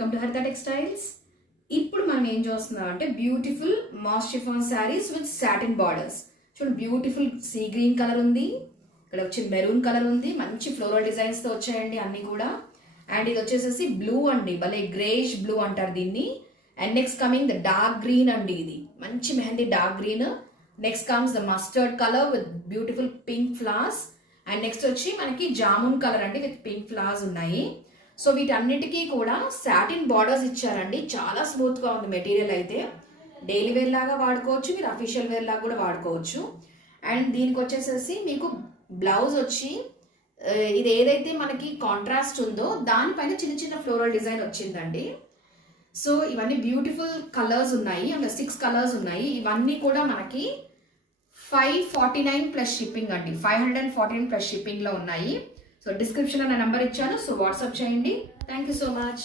Welcome to హరిత textiles. ఇప్పుడు మనం ఏం చూస్తున్నాం అంటే beautiful mass chiffon saris with satin borders. చూడండి, బ్యూటిఫుల్ సీ గ్రీన్ కలర్ ఉంది, ఇక్కడ వచ్చి మెరూన్ కలర్ ఉంది, మంచి ఫ్లోరల్ డిజైన్స్ తో వచ్చాయండి అన్ని కూడా. అండ్ ఇది వచ్చేసేసి బ్లూ అండి, భలే గ్రేష్ బ్లూ అంటారు దీన్ని. And next coming the dark green అండి, ఇది మంచి mehndi dark green. Next comes the mustard colour with beautiful pink flowers. And next వచ్చి మనకి జామున్ కలర్ అండి విత్ పింక్ ఫ్లవర్స్ ఉన్నాయి. సో వీటన్నిటికీ కూడా సాటిన్ బార్డర్స్ ఇచ్చారండి. చాలా స్మూత్ గా ఉంది మెటీరియల్ అయితే. డైలీ వేర్ లాగా వాడుకోవచ్చు, మీరు అఫీషియల్ వేర్ లాగా కూడా వాడుకోవచ్చు. అండ్ దీనికి వచ్చేసేసి మీకు బ్లౌజ్ వచ్చి ఇది ఏదైతే మనకి కాంట్రాస్ట్ ఉందో దానిపైన చిన్న చిన్న ఫ్లోరల్ డిజైన్ వచ్చిందండి. సో ఇవన్నీ బ్యూటిఫుల్ కలర్స్ ఉన్నాయి, అంటే 6 కలర్స్ ఉన్నాయి. ఇవన్నీ కూడా మనకి 549 ప్లస్ షిప్పింగ్ అండి, 549 ప్లస్ షిప్పింగ్ లో ఉన్నాయి. సో డిస్క్రిప్షన్ లో నా నంబర్ ఇచ్చాను, సో వాట్సాప్ చేయండి. Thank you so much.